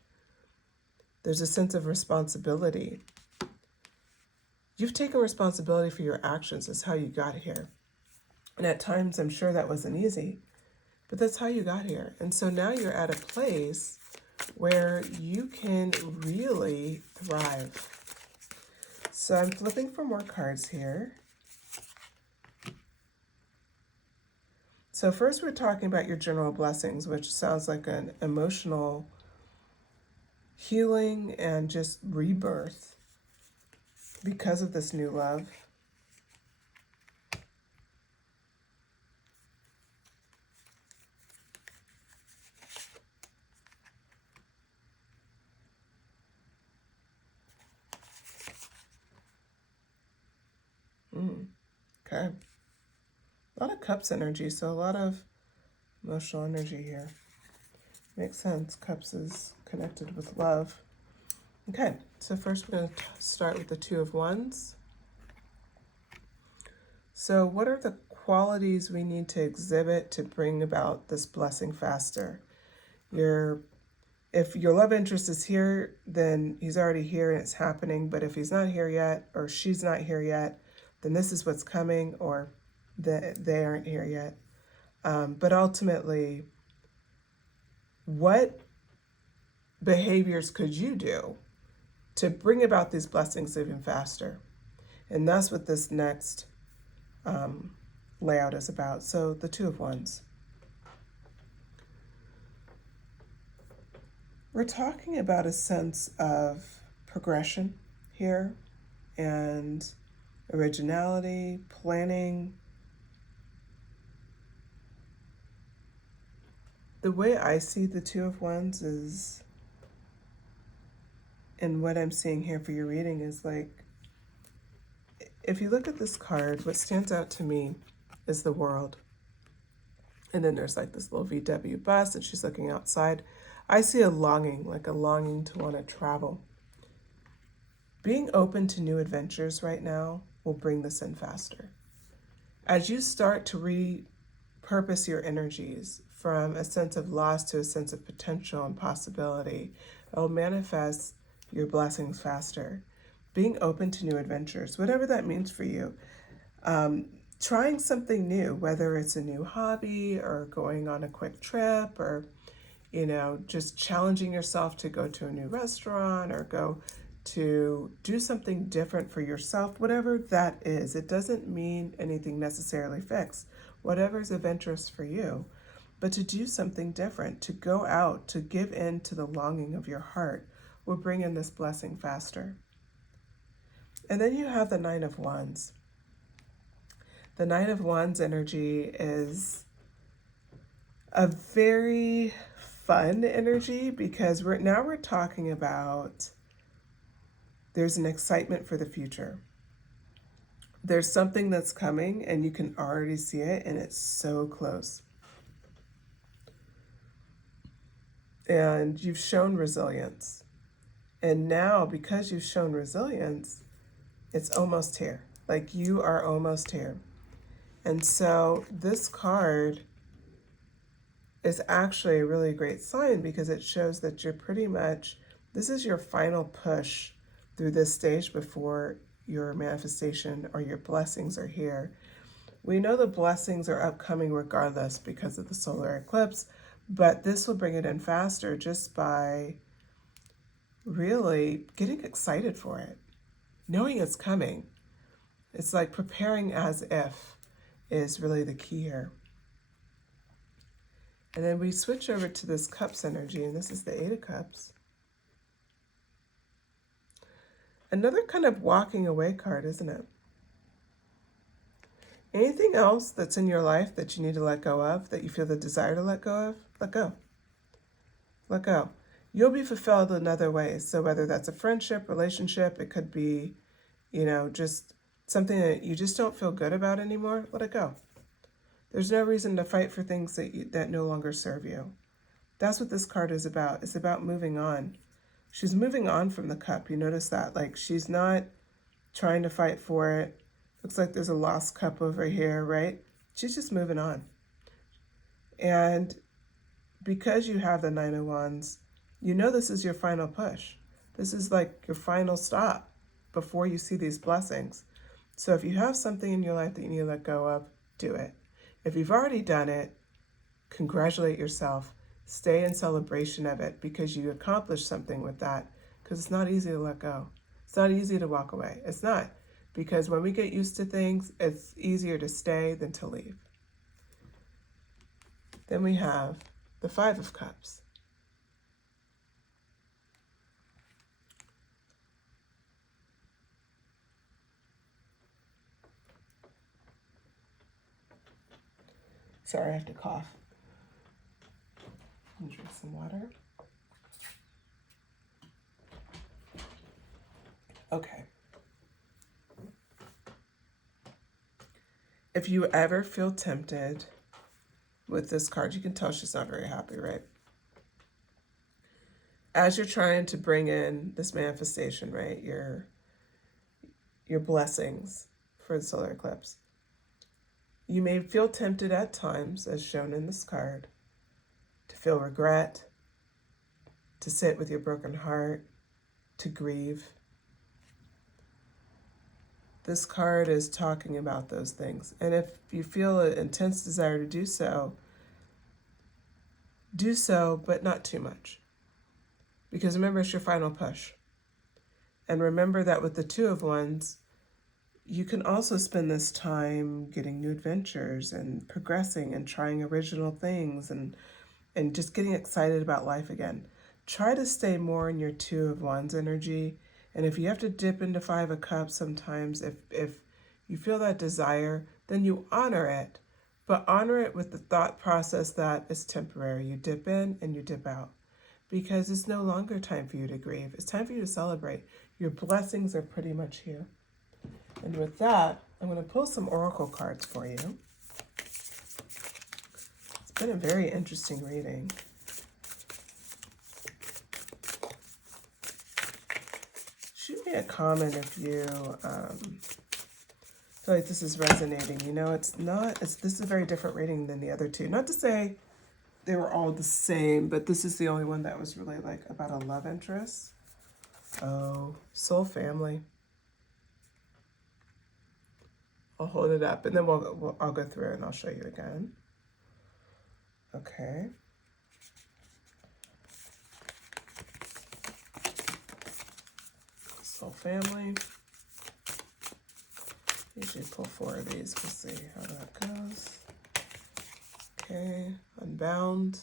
There's a sense of responsibility. You've taken responsibility for your actions. That's how you got here. And at times, I'm sure that wasn't easy, but that's how you got here. And so now you're at a place where you can really thrive. So I'm flipping for more cards here. So first we're talking about your general blessings, which sounds like an emotional healing and just rebirth because of this new love. Okay. A lot of Cups energy, so a lot of emotional energy here. Makes sense. Cups is connected with love. Okay, so first we're going to start with the Two of Wands. So what are the qualities we need to exhibit to bring about this blessing faster. If your love interest is here, then he's already here and it's happening. But if he's not here yet, or she's not here yet, then this is what's coming, or they aren't here yet. But ultimately, what behaviors could you do to bring about these blessings even faster? And that's what this next layout is about. So the Two of Wands. We're talking about a sense of progression here and originality, planning. The way I see the Two of Wands is, and what I'm seeing here for your reading is like, if you look at this card, what stands out to me is the world. And then there's like this little VW bus and she's looking outside. I see a longing, like a longing to want to travel. Being open to new adventures right now will bring this in faster. As you start to repurpose your energies from a sense of loss to a sense of potential and possibility, it will manifest your blessings faster. Being open to new adventures, whatever that means for you. Trying something new, whether it's a new hobby or going on a quick trip or, just challenging yourself to go to a new restaurant or go to do something different for yourself, whatever that is. It doesn't mean anything necessarily fixed, whatever's adventurous for you, but to do something different, to go out, to give in to the longing of your heart will bring in this blessing faster. And then you have the Nine of Wands. The Nine of Wands energy is a very fun energy because we're talking about there's an excitement for the future. There's something that's coming and you can already see it and it's so close. And you've shown resilience. And now because you've shown resilience, it's almost here. Like you are almost here. And so this card is actually a really great sign because it shows that you're pretty much, this is your final push through this stage before your manifestation or your blessings are here. We know the blessings are upcoming regardless because of the solar eclipse, but this will bring it in faster just by really getting excited for it, knowing it's coming. It's like preparing as if is really the key here. And then we switch over to this Cups energy, and this is the Eight of Cups. Another kind of walking away card, isn't it? Anything else that's in your life that you need to let go of, that you feel the desire to let go of, let go. Let go. You'll be fulfilled in other ways. So whether that's a friendship, relationship, it could be, just something that you just don't feel good about anymore, let it go. There's no reason to fight for things that no longer serve you. That's what this card is about. It's about moving on. She's moving on from the cup. You notice that? Like she's not trying to fight for it. Looks like there's a lost cup over here, right? She's just moving on. And because you have the Nine of Wands, you know this is your final push. This is like your final stop before you see these blessings. So if you have something in your life that you need to let go of, do it. If you've already done it, congratulate yourself. Stay in celebration of it because you accomplished something with that, because it's not easy to let go. It's not easy to walk away. It's not, because when we get used to things, it's easier to stay than to leave. Then we have the Five of Cups. Sorry, I have to cough. Let me drink some water. Okay. If you ever feel tempted with this card, you can tell she's not very happy, right? As you're trying to bring in this manifestation, right? Your blessings for the solar eclipse. You may feel tempted at times, as shown in this card, to feel regret, to sit with your broken heart, to grieve. This card is talking about those things. And if you feel an intense desire to do so, but not too much. Because remember, it's your final push. And remember that with the Two of Wands, you can also spend this time getting new adventures and progressing and trying original things and just getting excited about life again. Try to stay more in your Two of Wands energy. And if you have to dip into Five of Cups sometimes, if you feel that desire, then you honor it. But honor it with the thought process that it's temporary. You dip in and you dip out. Because it's no longer time for you to grieve. It's time for you to celebrate. Your blessings are pretty much here. And with that, I'm going to pull some oracle cards for you. It's been a very interesting reading. Shoot me a comment if you feel like this is resonating. You know, this is a very different reading than the other two. Not to say they were all the same, but this is the only one that was really like about a love interest. Oh, soul family. I'll hold it up and then I'll go through it and I'll show you again. Okay. Soul family. Usually pull 4 of these. We'll see how that goes. Okay. Unbound.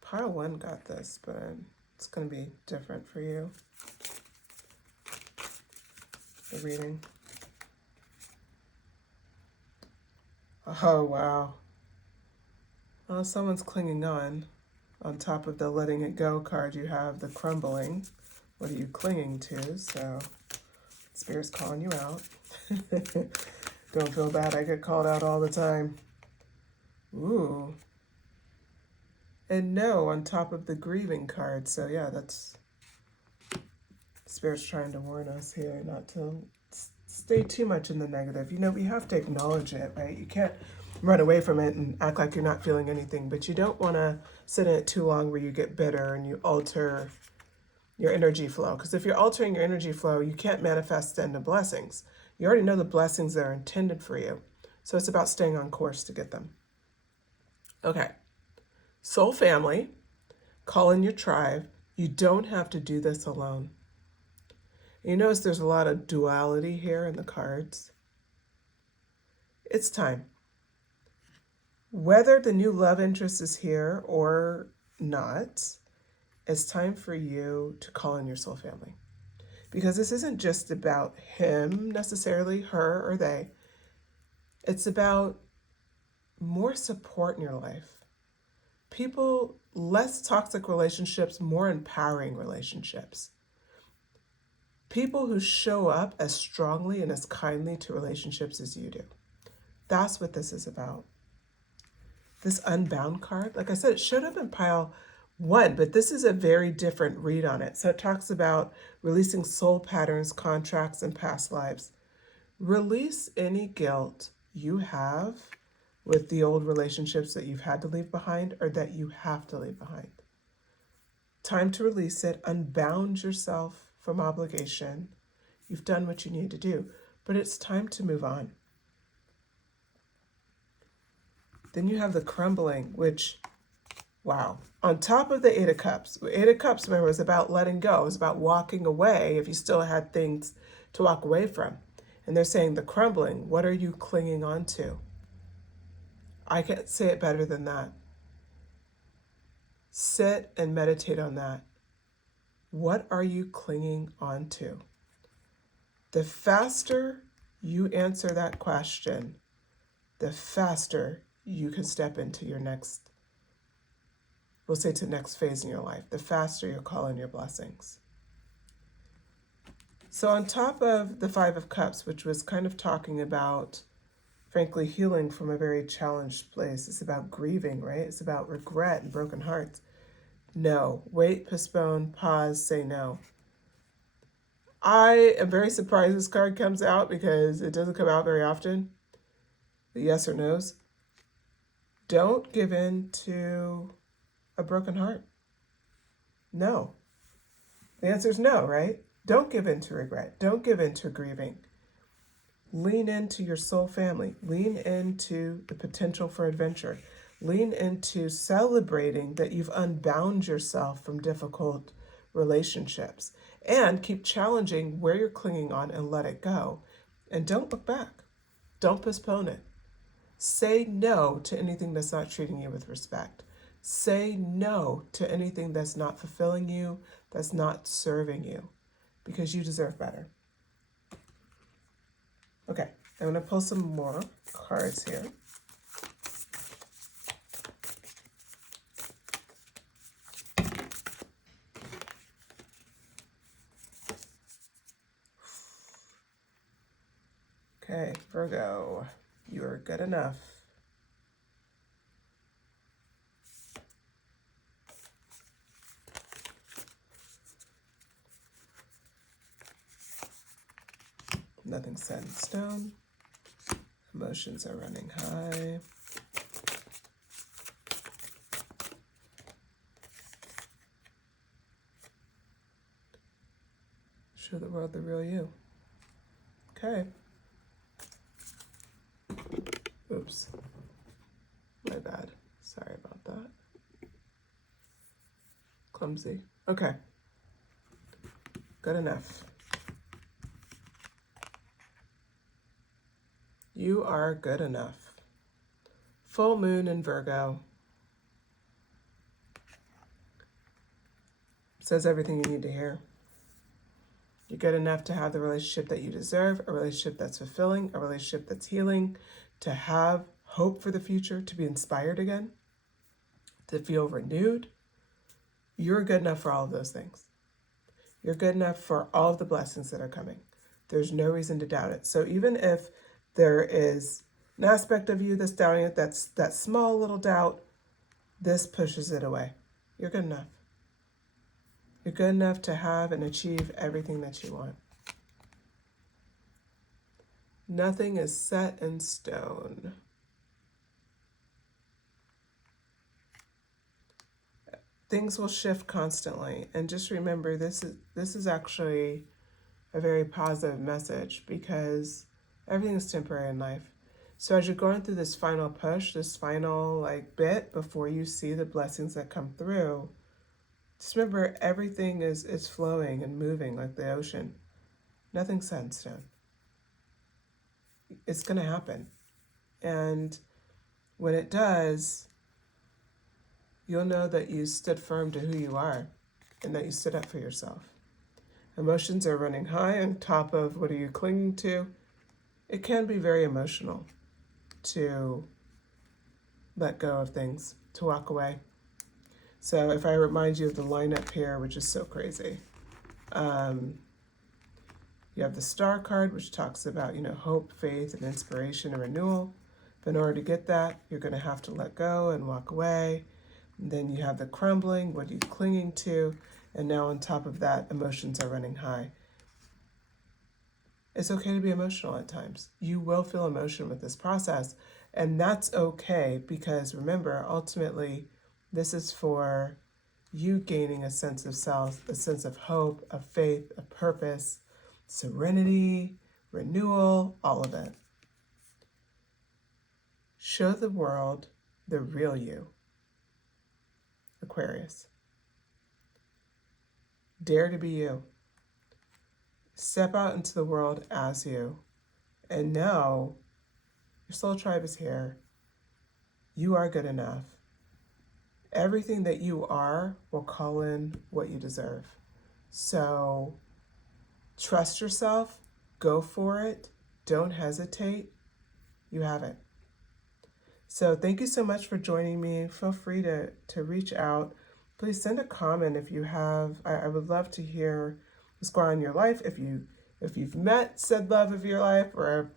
Pile 1 got this, but it's going to be different for you. The reading. Oh, wow. Oh, someone's clinging on. On top of the letting it go card, you have the crumbling. What are you clinging to? So, Spirit's calling you out. Don't feel bad. I get called out all the time. Ooh. And no, on top of the grieving card. So, yeah, that's... Spirit's trying to warn us here not to stay too much in the negative. You know, we have to acknowledge it, right? You can't run away from it and act like you're not feeling anything, but you don't want to sit in it too long where you get bitter and you alter your energy flow. Because if you're altering your energy flow, you can't manifest into blessings. You already know the blessings that are intended for you. So it's about staying on course to get them. Okay. Soul family, call in your tribe. You don't have to do this alone. You notice there's a lot of duality here in the cards. It's time. Whether the new love interest is here or not, it's time for you to call in your soul family. Because this isn't just about him necessarily, her or they. It's about more support in your life. People, less toxic relationships, more empowering relationships. People who show up as strongly and as kindly to relationships as you do. That's what this is about. This Unbound card, like I said, it showed up in pile 1, but this is a very different read on it. So it talks about releasing soul patterns, contracts, and past lives. Release any guilt you have with the old relationships that you've had to leave behind or that you have to leave behind. Time to release it. Unbound yourself from obligation. You've done what you need to do, but it's time to move on. Then you have the crumbling, which, wow. On top of the 8 of Cups. 8 of Cups, remember, was about letting go. It was about walking away if you still had things to walk away from. And they're saying the crumbling, what are you clinging on to? I can't say it better than that. Sit and meditate on that. What are you clinging on to? The faster you answer that question, the faster you can step into your next, we'll say to next phase in your life, the faster you'll call in your blessings. So on top of the 5 of Cups, which was kind of talking about, frankly, healing from a very challenged place. It's about grieving, right? It's about regret and broken hearts. No. Wait, postpone, pause, say no. I am very surprised this card comes out because it doesn't come out very often. the yes or no's. Don't give in to a broken heart. No. The answer is no, right? Don't give in to regret. Don't give in to grieving. Lean into your soul family. Lean into the potential for adventure. Lean into celebrating that you've unbound yourself from difficult relationships. And keep challenging where you're clinging on and let it go. And don't look back. Don't postpone it. Say no to anything that's not treating you with respect. Say no to anything that's not fulfilling you, that's not serving you, because you deserve better. Okay, I'm going to pull some more cards here. Okay, Virgo, you are good enough. Nothing's set in stone. Emotions are running high. Show the world the real you. Okay. Oops. My bad. Sorry about that. Clumsy. Okay. Good enough. You are good enough. Full moon in Virgo. Says everything you need to hear. You're good enough to have the relationship that you deserve, a relationship that's fulfilling, a relationship that's healing, to have hope for the future, to be inspired again, to feel renewed. You're good enough for all of those things. You're good enough for all of the blessings that are coming. There's no reason to doubt it. So even if there is an aspect of you that's doubting it, that's that small little doubt, this pushes it away. You're good enough. You're good enough to have and achieve everything that you want. Nothing is set in stone. Things will shift constantly, and just remember this is actually a very positive message, because everything is temporary in life. So as you're going through this final push, this final bit before you see the blessings that come through, just remember everything is flowing and moving like the ocean. Nothing's set in stone. It's going to happen. And when it does, you'll know that you stood firm to who you are and that you stood up for yourself. Emotions are running high on top of what are you clinging to. It can be very emotional to let go of things, to walk away. So if I remind you of the lineup here, which is so crazy, you have the Star card, which talks about, hope, faith, and inspiration and renewal. But in order to get that, you're going to have to let go and walk away. And then you have the crumbling, what are you clinging to? And now on top of that, emotions are running high. It's okay to be emotional at times. You will feel emotion with this process, and that's okay, because remember, ultimately, this is for you gaining a sense of self, a sense of hope, of faith, of purpose, serenity, renewal, all of it. Show the world the real you. Aquarius. Dare to be you. Step out into the world as you, and know your soul tribe is here. You are good enough. Everything that you are will call in what you deserve. So trust yourself, go for it, don't hesitate. You have it. So thank you so much for joining me. Feel free to reach out. Please send a comment if you have. I would love to hear what's going on in your life. If you've met said love of your life, or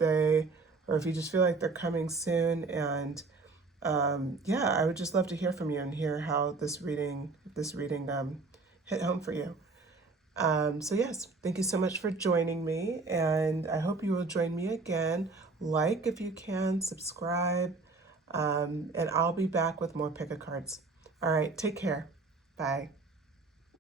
if you just feel like they're coming soon. And I would just love to hear from you and hear how this reading hit home for you. So yes, thank you so much for joining me, and I hope you will join me again like if you can, subscribe, and I'll be back with more pick a cards. All right, take care. Bye.